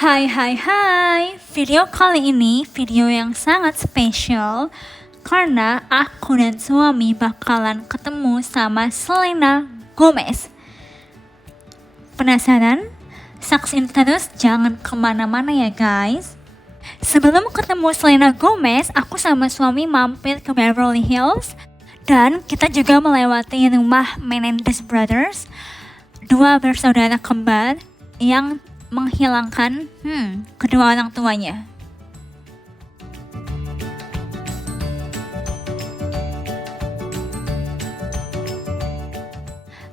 Hai, video kali ini video yang sangat spesial karena aku dan suami bakalan ketemu sama Selena Gomez. Penasaran? Saksiin terus, jangan kemana-mana ya guys. Sebelum ketemu Selena Gomez, aku sama suami mampir ke Beverly Hills dan kita juga melewati rumah Menendez Brothers, dua bersaudara kembar yang menghilangkan kedua orang tuanya.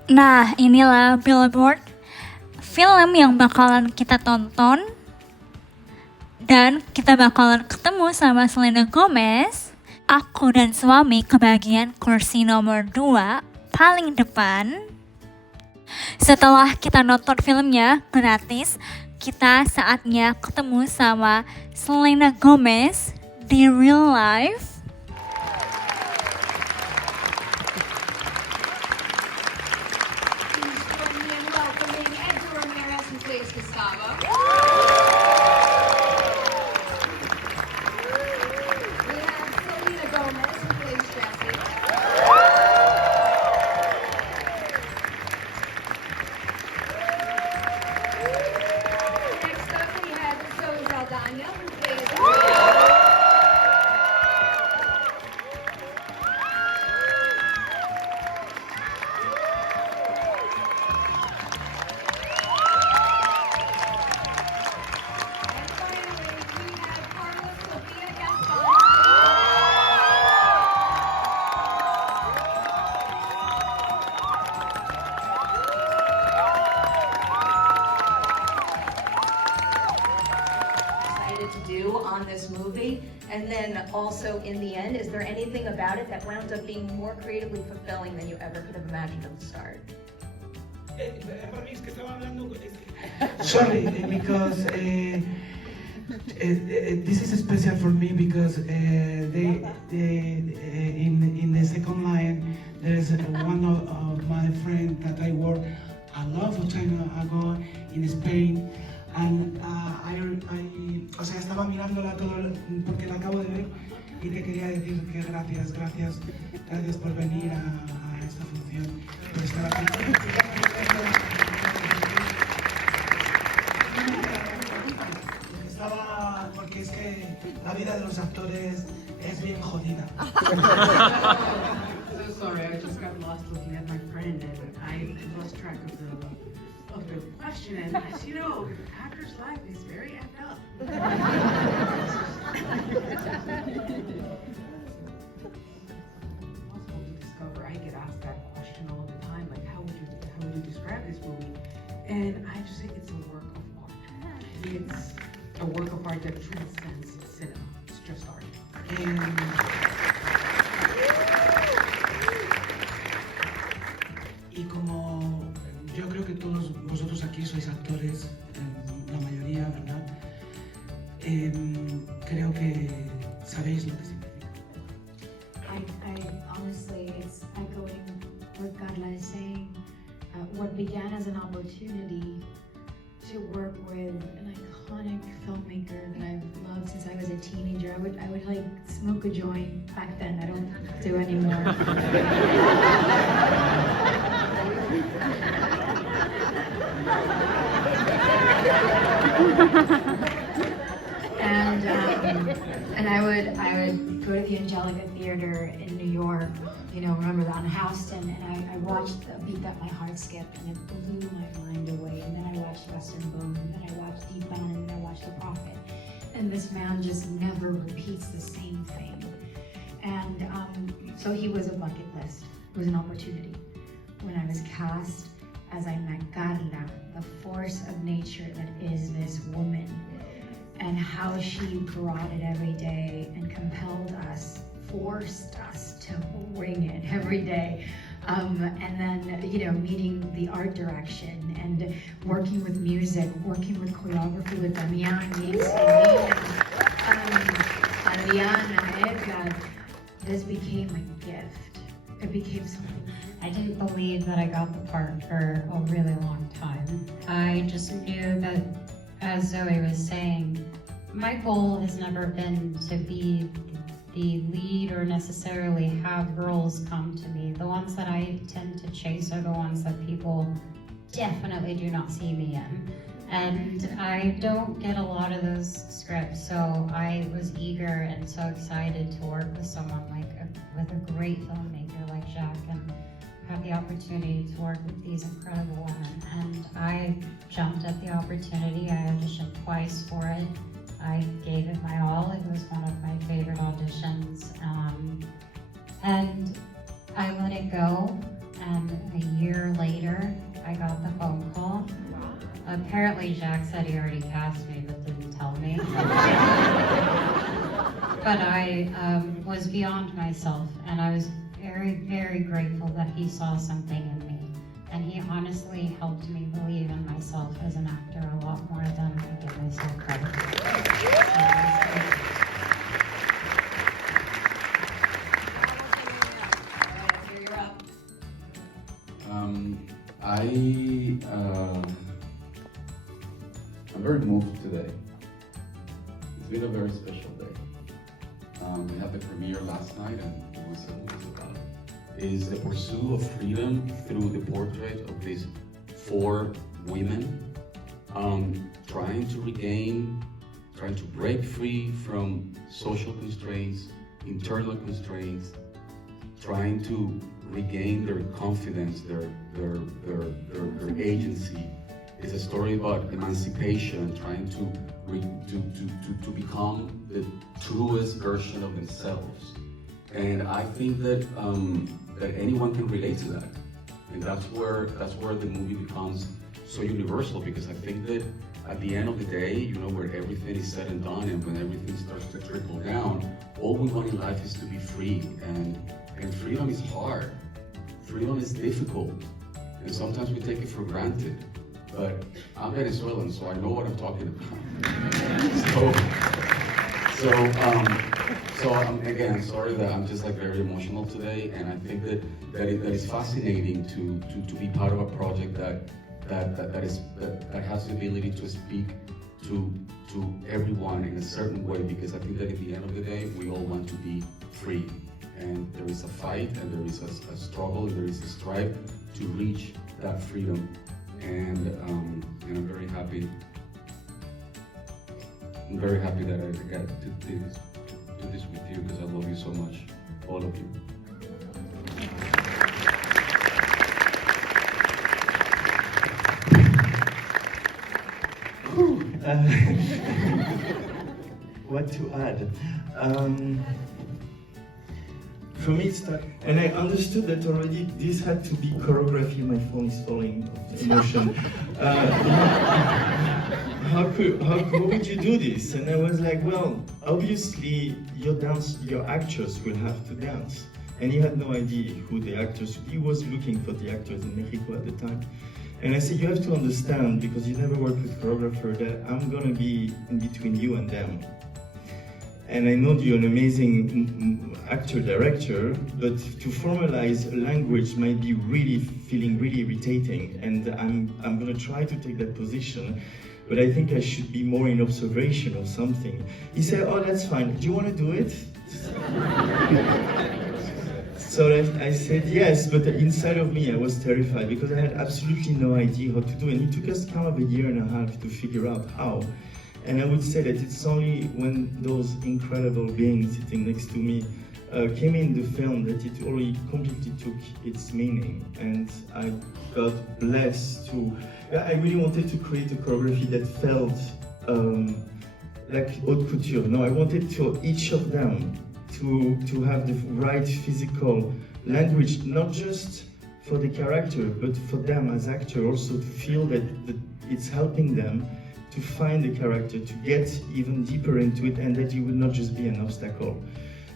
Nah, inilah billboard film yang bakalan kita tonton dan kita bakalan ketemu sama Selena Gomez. Aku dan suami ke bagian kursi nomor 2 paling depan. Setelah kita nonton filmnya gratis, kita saatnya ketemu sama Selena Gomez di real life. Please join me in welcoming Edgar Perez, who plays Gustavo. We have Selena Gomez, who plays Jessie. Next up, we have Zoe Saldana, who plays Emilia. And finally, we have Carlos Sofia Gaston. Excited to do on this movie? And then also in the end, is there anything about it that wound up being more creatively fulfilling than you ever could have imagined at the start? Para mí es que estaba hablando sorry, because this is special for me because in the second line there's one of my friends that I worked a lot of time ago in Spain, and o sea, estaba mirándola todo porque la acabo de ver y te quería decir que gracias por venir a esta función, por estar aquí. Porque es que la vida de los actores es bien jodida. So sorry, I just got lost looking at my friend and I lost track of the question. And as you know, actor's life is very effed up. Impossible to discover. I get asked that question all the time, like how would you describe this movie? And I just think it's a work of art. It's a work of art that transcends cinema. It's just art. Y como yo creo que todos vosotros aquí sois actores, la mayoría, ¿verdad? Creo que sabéis lo que significa. I honestly, it's echoing what Carla is saying. What began as an opportunity to work with an iconic filmmaker that I've loved since I was a teenager. I would like smoke a joint back then. I don't do anymore. And I would go to the Angelica Theater in New York, you know, remember that on Houston, and I watched the beat that my heart skipped, and it blew my mind away. And then I watched Western Bone, and then I watched Deep Down, and then I watched The Prophet. And this man just never repeats the same thing. And so he was a bucket list. It was an opportunity. When I was cast, as I met Carla, the force of nature that is this woman, and how she brought it every day and compelled us, forced us to bring it every day. And then, you know, meeting the art direction and working with music, working with choreography with Damian, Selena, Adriana, Edgar. This became a gift. It became something. I didn't believe that I got the part for a really long time. I just knew that as Zoe was saying, my goal has never been to be the lead or necessarily have roles come to me. The ones that I tend to chase are the ones that people definitely do not see me in. And I don't get a lot of those scripts, so I was eager and so excited to work with someone with a great filmmaker like Jack and have the opportunity to work with these incredible women. And I jumped at the opportunity. I auditioned twice for it. I gave it my all. It was one of my favorite auditions. And I let it go, and a year later, I got the phone call. Apparently Jack said he already cast me, but didn't tell me. But I was beyond myself, and I was very, very grateful that he saw something in me. And he honestly helped me believe in myself as an actor a lot more than I give myself credit for. I'm very moved today. It's been a very special day. We had the premiere last night, and it was about is the pursuit of freedom through the portrait of these 4 women trying to break free from social constraints, internal constraints, trying to regain their confidence, their agency. It's a story about emancipation, trying to become the truest version of themselves. And I think that that anyone can relate to that. And that's where the movie becomes so universal, because I think that at the end of the day, you know, where everything is said and done and when everything starts to trickle down, all we want in life is to be free. And freedom is hard. Freedom is difficult. And sometimes we take it for granted. But I'm Venezuelan, so I know what I'm talking about. So again, sorry that I'm just like very emotional today, and I think that is fascinating to be part of a project that has the ability to speak to everyone in a certain way, because I think that at the end of the day, we all want to be free, and there is a fight, and there is a struggle, and there is a strive to reach that freedom. And I'm very happy. I'm very happy that I got to do this with you, because I love you so much, all of you. What to add? For me, it's not, and I understood that already. This had to be choreography. My phone is falling of emotion. How would you do this? And I was like, well, obviously your actors will have to dance. And he had no idea who the actors. He was looking for the actors in Mexico at the time. And I said, you have to understand, because you never worked with choreographer, that I'm gonna be in between you and them. And I know you're an amazing actor-director, but to formalize a language might be feeling really irritating. And I'm gonna try to take that position, but I think I should be more in observation of something. He said, oh, that's fine. Do you wanna do it? So I said yes, but inside of me I was terrified, because I had absolutely no idea how to do it. And it took us kind of a year and a half to figure out how. And I would say that it's only when those incredible beings sitting next to me came in the film that it already completely took its meaning. And I got blessed to, I really wanted to create a choreography that felt like haute couture. No, I wanted to each of them to have the right physical language, not just for the character, but for them as actors also to feel that it's helping them to find the character, to get even deeper into it, and that it would not just be an obstacle.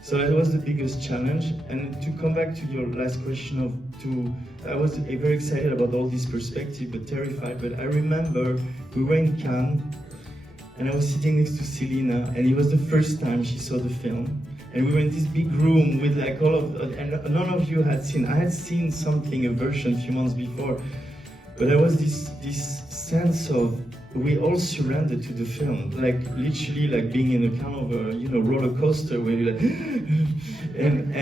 So that was the biggest challenge. And to come back to your last question I was very excited about all this perspective, but terrified. But I remember we were in Cannes, and I was sitting next to Selena, and it was the first time she saw the film. And we were in this big room with like and none of you had seen. I had seen something, a version a few months before, but there was this sense of we all surrendered to the film, like literally like being in a kind of a, you know, roller coaster where you're like, and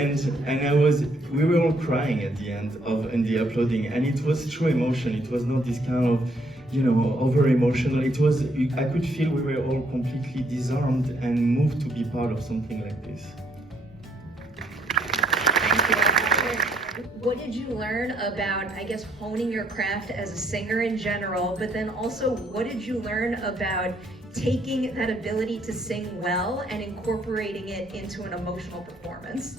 we were all crying at the end of in the uploading, and it was true emotion. It was not this kind of, you know, over emotional. It was, I could feel we were all completely disarmed and moved to be part of something like this. What did you learn about, I guess, honing your craft as a singer in general, but then also what did you learn about taking that ability to sing well and incorporating it into an emotional performance?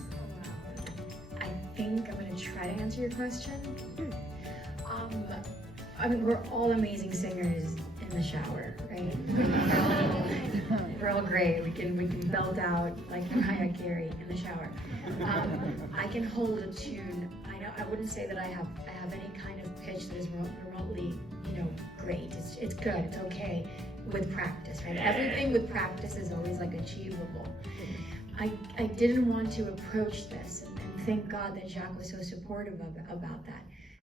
I think I'm gonna try to answer your question. I mean, we're all amazing singers in the shower, right? We're all great. We can belt out like Mariah Carey in the shower. I can hold a tune. I wouldn't say that I have any kind of pitch that is remotely, you know, great. It's good. It's okay with practice, right? Everything with practice is always like achievable. I didn't want to approach this, and thank God that Jacques was so supportive about that.